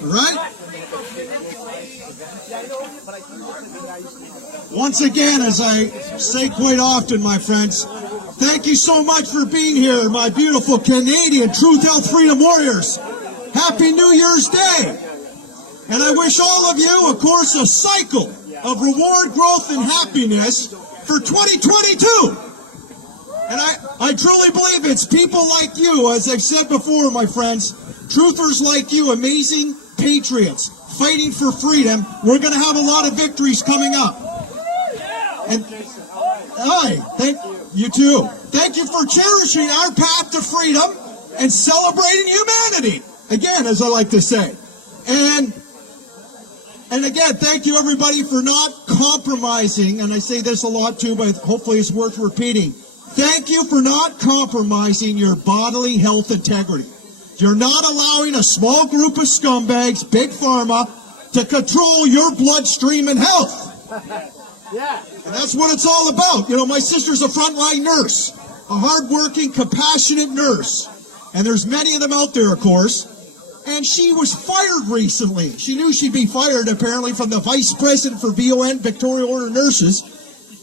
Right? Once again, as I say quite often, my friends, thank you so much for being here, my beautiful Canadian Truth, Health, Freedom Warriors. Happy New Year's Day. And I wish all of you, of course, a cycle of reward, growth, and happiness for 2022. And I truly believe it's people like you, as I've said before, my friends, truthers like you, amazing patriots, fighting for freedom. We're going to have a lot of victories coming up. And hi, thank you too. Thank you for cherishing our path to freedom and celebrating humanity. Again, as I like to say. And again, thank you everybody for not compromising, and I say this a lot too, but hopefully it's worth repeating. Thank you for not compromising your bodily health integrity. You're not allowing a small group of scumbags, Big Pharma, to control your bloodstream and health. Yeah. And that's what it's all about. You know, my sister's a frontline nurse, a hardworking, compassionate nurse. And there's many of them out there, of course. And she was fired recently. She knew she'd be fired, apparently, from the vice president for VON, Victoria Order Nurses.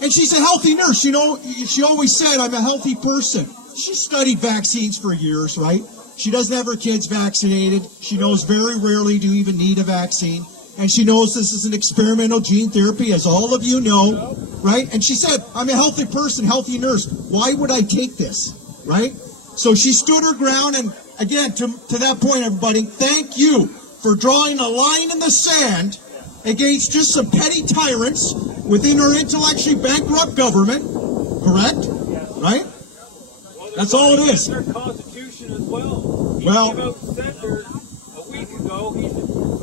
And she's a healthy nurse. You know, she always said, I'm a healthy person. She studied vaccines for years, right? She doesn't have her kids vaccinated. She knows very rarely do you even need a vaccine. And she knows this is an experimental gene therapy, as all of you know, right? And she said, I'm a healthy person, healthy nurse. Why would I take this, right? So she stood her ground, and again, to that point, everybody, thank you for drawing a line in the sand against just some petty tyrants within our intellectually bankrupt government, correct? Right? That's all it is. Our Constitution as well. Well, came out center a week ago. He's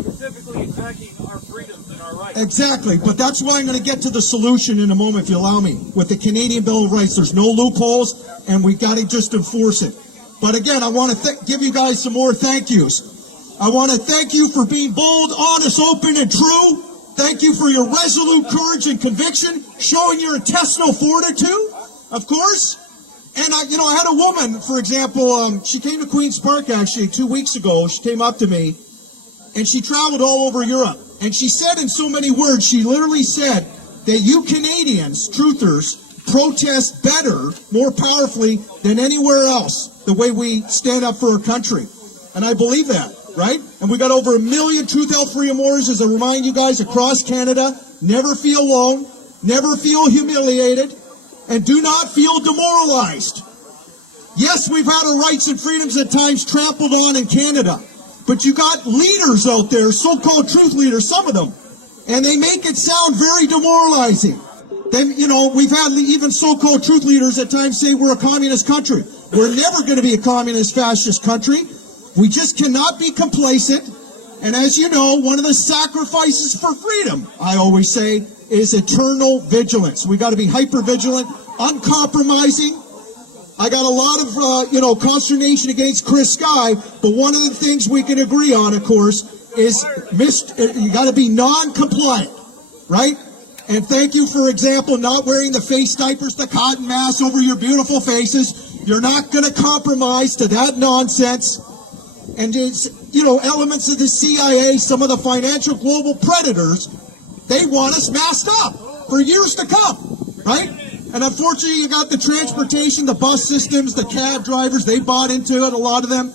specifically attacking our freedoms and our rights. Exactly, but that's why I'm going to get to the solution in a moment, if you allow me. With the Canadian Bill of Rights, there's no loopholes, and we've got to just enforce it. But again, I want to give you guys some more thank yous. I want to thank you for being bold, honest, open, and true. Thank you for your resolute courage and conviction, showing your intestinal fortitude, of course. And I had a woman, for example, she came to Queen's Park actually 2 weeks ago. She came up to me, and she traveled all over Europe. And she said in so many words, she literally said that you Canadians, truthers, protest better, more powerfully than anywhere else, the way we stand up for our country. And I believe that, right? And we got over 1 million Truth, Health, Freedom Warriors, as I remind you guys, across Canada. Never feel alone, never feel humiliated, and do not feel demoralized. Yes, we've had our rights and freedoms at times trampled on in Canada, but you got leaders out there, so-called truth leaders, some of them, and they make it sound very demoralizing. We've had even so-called truth leaders at times say we're a communist country. We're never going to be a communist, fascist country. We just cannot be complacent. And as you know, one of the sacrifices for freedom, I always say, is eternal vigilance. We got to be hyper-vigilant, uncompromising. I got a lot of, consternation against Chris Sky, but one of the things we can agree on, of course, is you got to be non-compliant, right? And thank you, for example, not wearing the face diapers, the cotton masks over your beautiful faces. You're not going to compromise to that nonsense. And it's, elements of the CIA, some of the financial global predators, they want us masked up for years to come, right? And unfortunately, you got the transportation, the bus systems, the cab drivers, they bought into it, a lot of them.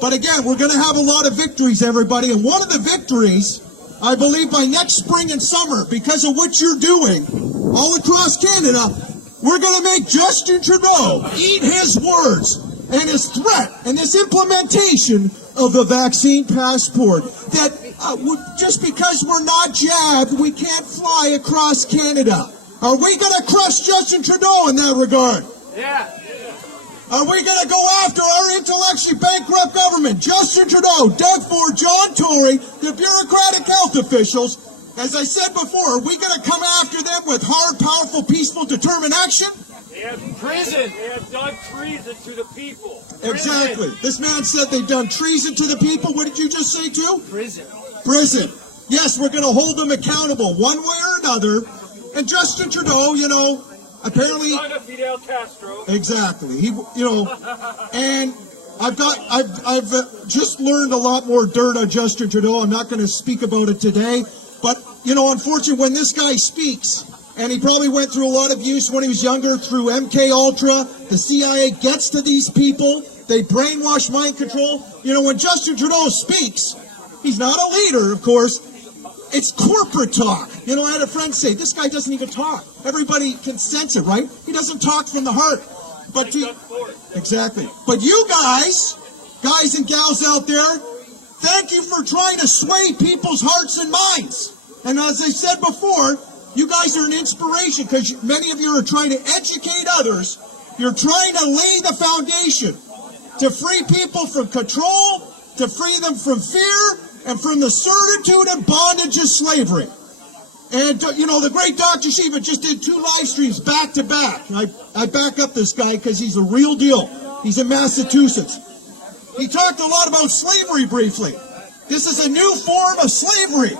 But again, we're going to have a lot of victories, everybody. And one of the victories, I believe by next spring and summer, because of what you're doing all across Canada, we're going to make Justin Trudeau eat his words and his threat and his implementation of the vaccine passport. That just because we're not jabbed, we can't fly across Canada. Are we going to crush Justin Trudeau in that regard? Yeah. Are we going to go after our intellectually bankrupt government, Justin Trudeau, Doug Ford, John Tory, the bureaucratic health officials? As I said before, are we going to come after them with hard, powerful, peaceful, determined action? They have treason. They have done treason to the people. Exactly. This man said they've done treason to the people. What did you just say, too? Prison. Prison. Yes, we're going to hold them accountable one way or another. And Justin Trudeau, apparently, Son of Fidel Castro. exactly. And I've just learned a lot more dirt on Justin Trudeau. I'm not going to speak about it today, but unfortunately, when this guy speaks, and he probably went through a lot of abuse when he was younger through MK Ultra, the CIA gets to these people. They brainwash, mind control. When Justin Trudeau speaks, he's not a leader, of course. It's corporate talk. I had a friend say, this guy doesn't even talk. Everybody can sense it, right? He doesn't talk from the heart. But exactly. But you guys and gals out there, thank you for trying to sway people's hearts and minds. And as I said before, you guys are an inspiration because many of you are trying to educate others. You're trying to lay the foundation to free people from control, to free them from fear, and from the servitude and bondage of slavery. And, the great Dr. Shiva just did 2 live streams back to back. I back up this guy because he's a real deal. He's in Massachusetts. He talked a lot about slavery briefly. This is a new form of slavery.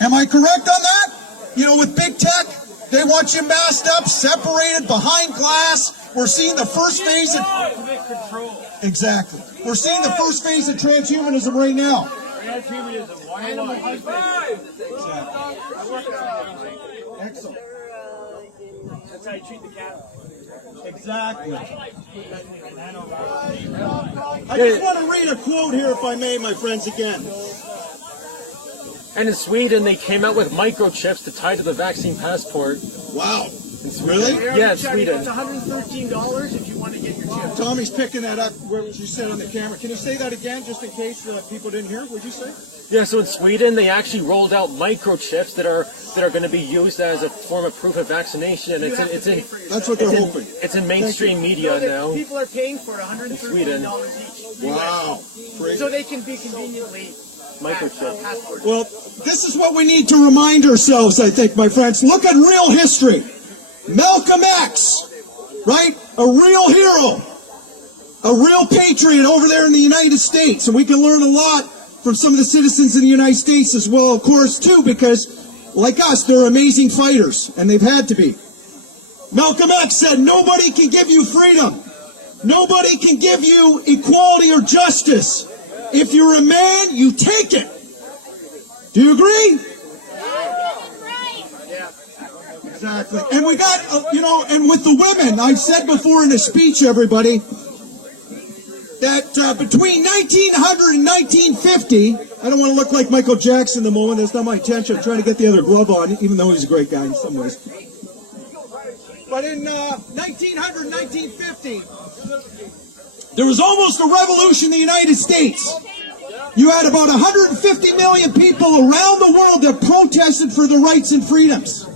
Am I correct on that? With big tech, they want you masked up, separated, behind glass. We're seeing the first phase of... Exactly. We're seeing the first phase of transhumanism right now. Transhumanism. Excellent. That's how you treat the cat. Exactly. I just want to read a quote here, if I may, my friends, again. And in Sweden, they came out with microchips to tie to the vaccine passport. Wow. Really? Yeah, in Sweden. It's $113 if you want to get your chip. Tommy's picking that up where you said on the camera. Can you say that again, just in case people didn't hear? What'd you say? Yeah, so in Sweden, they actually rolled out microchips that are going to be used as a form of proof of vaccination. That's what they're hoping. It's in mainstream media now. People are paying for $113 Sweden. each. Wow. Crazy. So they can be conveniently Microchip. passport. Well, this is what we need to remind ourselves, I think, my friends. Look at real history. Malcolm X, right? A real hero. A real patriot over there in the United States. And we can learn a lot from some of the citizens in the United States as well, of course, too, because, like us, they're amazing fighters, and they've had to be. Malcolm X said, nobody can give you freedom. Nobody can give you equality or justice. If you're a man, you take it. Do you agree? Exactly. And we got, and with the women, I've said before in a speech, everybody, that between 1900 and 1950, I don't want to look like Michael Jackson in the moment. That's not my intention. I'm trying to get the other glove on, even though he's a great guy in some ways. But in 1900, 1950, there was almost a revolution in the United States. You had about 150 million people around the world that protested for their rights and freedoms.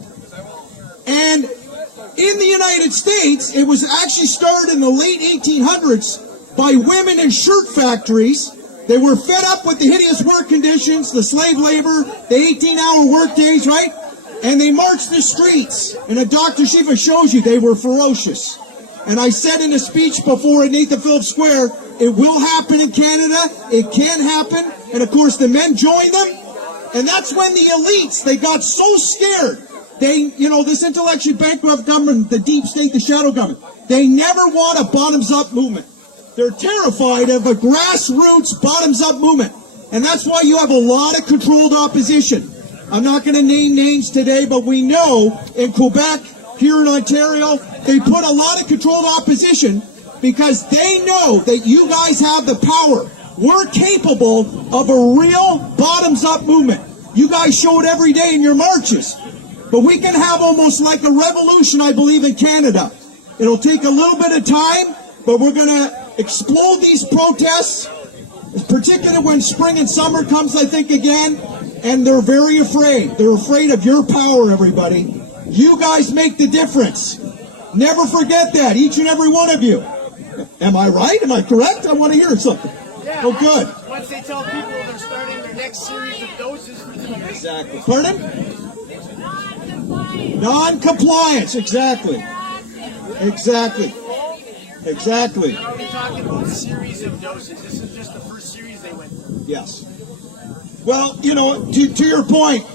And in the United States, it was actually started in the late 1800s by women in shirt factories. They were fed up with the hideous work conditions, the slave labor, the 18-hour work days, right? And they marched the streets. And Dr. Shiva shows you they were ferocious. And I said in a speech before at Nathan Phillips Square, it will happen in Canada. It can happen. And of course, the men joined them. And that's when the elites, they got so scared. They, this intellectually bankrupt government, the deep state, the shadow government, they never want a bottoms-up movement. They're terrified of a grassroots bottoms-up movement. And that's why you have a lot of controlled opposition. I'm not going to name names today, but we know in Quebec, here in Ontario, they put a lot of controlled opposition because they know that you guys have the power. We're capable of a real bottoms-up movement. You guys show it every day in your marches. But we can have almost like a revolution, I believe, in Canada. It'll take a little bit of time, but we're going to explode these protests, particularly when spring and summer comes, I think, again. And they're very afraid. They're afraid of your power, everybody. You guys make the difference. Never forget that, each and every one of you. Am I right? Am I correct? I want to hear something. Yeah, oh, good. Once they tell people they're starting their next series of doses for the Exactly. Pardon? Non-compliance. Exactly. Exactly. Exactly. Now we're talking about a series of doses. This is just the first series they went through. Yes. Well, to your point,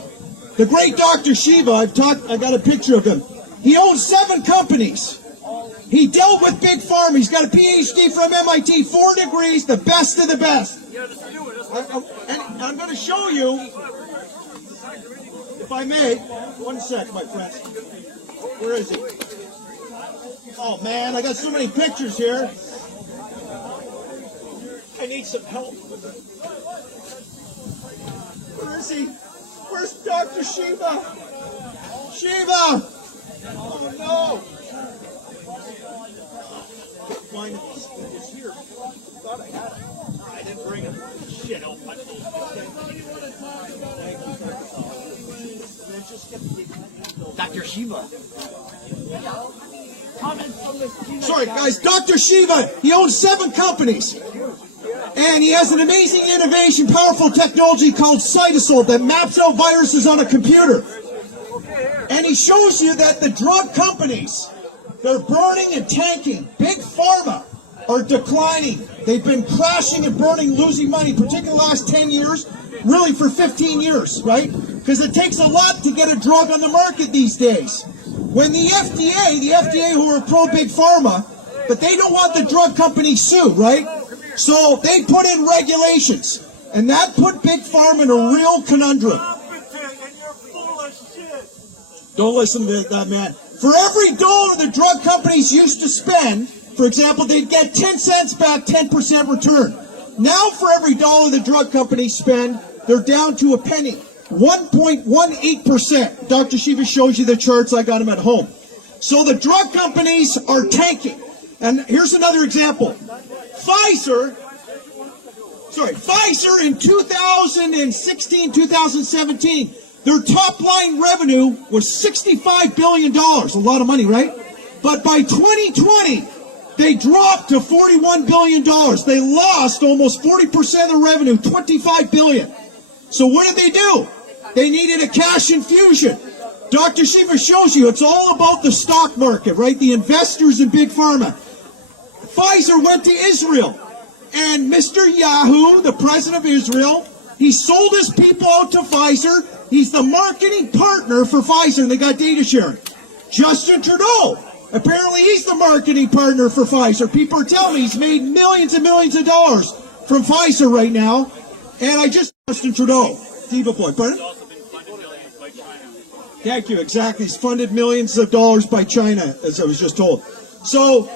the great Dr. Shiva, I got a picture of him. He owns 7 companies. He dealt with Big Pharma. He's got a PhD from MIT, 4 degrees, the best of the best. And I'm going to show you, if I may, one sec, my friends. Where is he? Oh man, I got so many pictures here. I need some help. Where is he? Where's Dr. Shiva? Shiva! Oh no! Can't find it. It's here. Thought I had it. I didn't bring it. Shit, I'll punch those. Dr. Shiva. Sorry, guys. Dr. Shiva, he owns 7 companies. And he has an amazing innovation, powerful technology called Cytosol that maps out viruses on a computer. And he shows you that the drug companies, they're burning and tanking. Big Pharma are declining. They've been crashing and burning, losing money, particularly the last 10 years, really for 15 years, right? Because it takes a lot to get a drug on the market these days. When the FDA who are pro-Big Pharma, but they don't want the drug companies sued, right? So they put in regulations, and that put Big Pharma in a real conundrum. Don't listen to that man. For every dollar the drug companies used to spend, for example, they'd get 10 cents back, 10% return. Now for every dollar the drug companies spend, they're down to a penny. 1.18%. Dr. Shiva shows you the charts. I got them at home. So the drug companies are tanking. And here's another example. Pfizer in 2016, 2017, their top line revenue was $65 billion. A lot of money, right? But by 2020, they dropped to $41 billion. They lost almost 40% of the revenue, $25 billion. So what did they do? They needed a cash infusion. Dr. Shiva shows you it's all about the stock market, right? The investors in Big Pharma. Pfizer went to Israel, and Mr. Yahoo, the president of Israel, he sold his people out to Pfizer. He's the marketing partner for Pfizer, and they got data sharing. Justin Trudeau, apparently he's the marketing partner for Pfizer. People are telling me he's made millions and millions of dollars from Pfizer right now. And I just, Justin Trudeau, Diva Boy, pardon? Thank you, exactly. He's funded millions of dollars by China, as I was just told. So,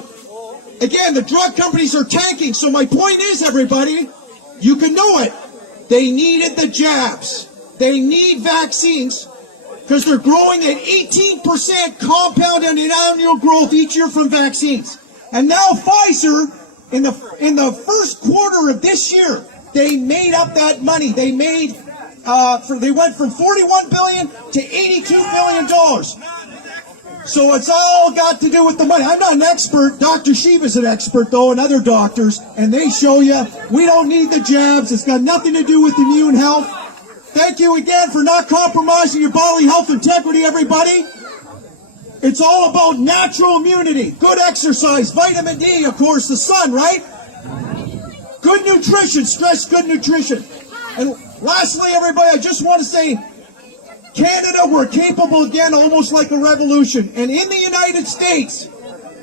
again, the drug companies are tanking. So my point is, everybody, you can know it. They needed the jabs. They need vaccines because they're growing at 18% compounded annual growth each year from vaccines. And now Pfizer, in the first quarter of this year, they made up that money. They made, they went from $41 billion to $82 billion. So it's all got to do with the money. I'm not an expert. Dr. Shiva's an expert, though, and other doctors, and they show you we don't need the jabs. It's got nothing to do with immune health. Thank you again for not compromising your bodily health integrity, everybody. It's all about natural immunity, good exercise, vitamin D, of course, the sun, right? Good nutrition, stress good nutrition. And lastly, everybody, I just want to say, Canada, we're capable again, almost like a revolution. And in the United States,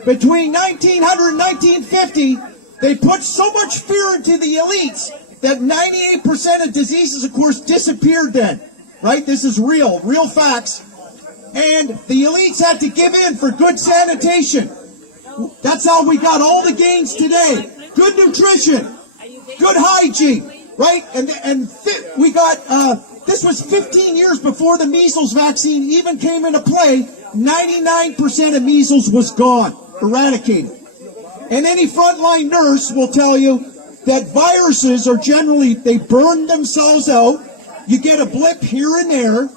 between 1900 and 1950, they put so much fear into the elites that 98% of diseases, of course, disappeared then. Right? This is real facts. And the elites had to give in for good sanitation. That's how we got all the gains today. Good nutrition, good hygiene, right? And we got, this was 15 years before the measles vaccine even came into play. 99% of measles was gone, eradicated. And any frontline nurse will tell you that viruses are generally, they burn themselves out. You get a blip here and there,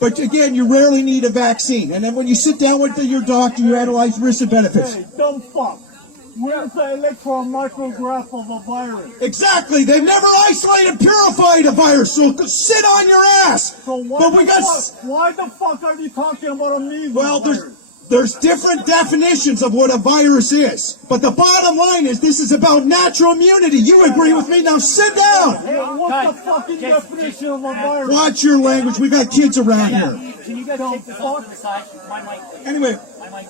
but again, you rarely need a vaccine. And then when you sit down with your doctor, you analyze risks and benefits. Hey, dumb fuck. Where's the electron micrograph of a virus? Exactly. They've never isolated and purified a virus, so sit on your ass. So why the fuck are you talking about a measles virus? There's different definitions of what a virus is. But the bottom line is this is about natural immunity. You agree with me? Now sit down. Hey, what's the fucking definition of a virus? Watch your language. We got kids around here. Can you guys take this off to the side? My mic. Anyway, My mic.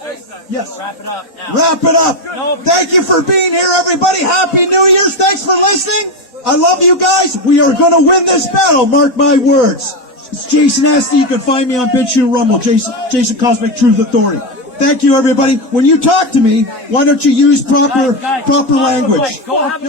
yes. Wrap it up now. Wrap it up. Thank you for being here, everybody. Happy New Year's. Thanks for listening. I love you guys. We are going to win this battle. Mark my words. It's Jason Astley. You can find me on BitChute Rumble. Jason Cosmic Truth Authority. Thank you, everybody. When you talk to me, why don't you use proper Guys, language? Go have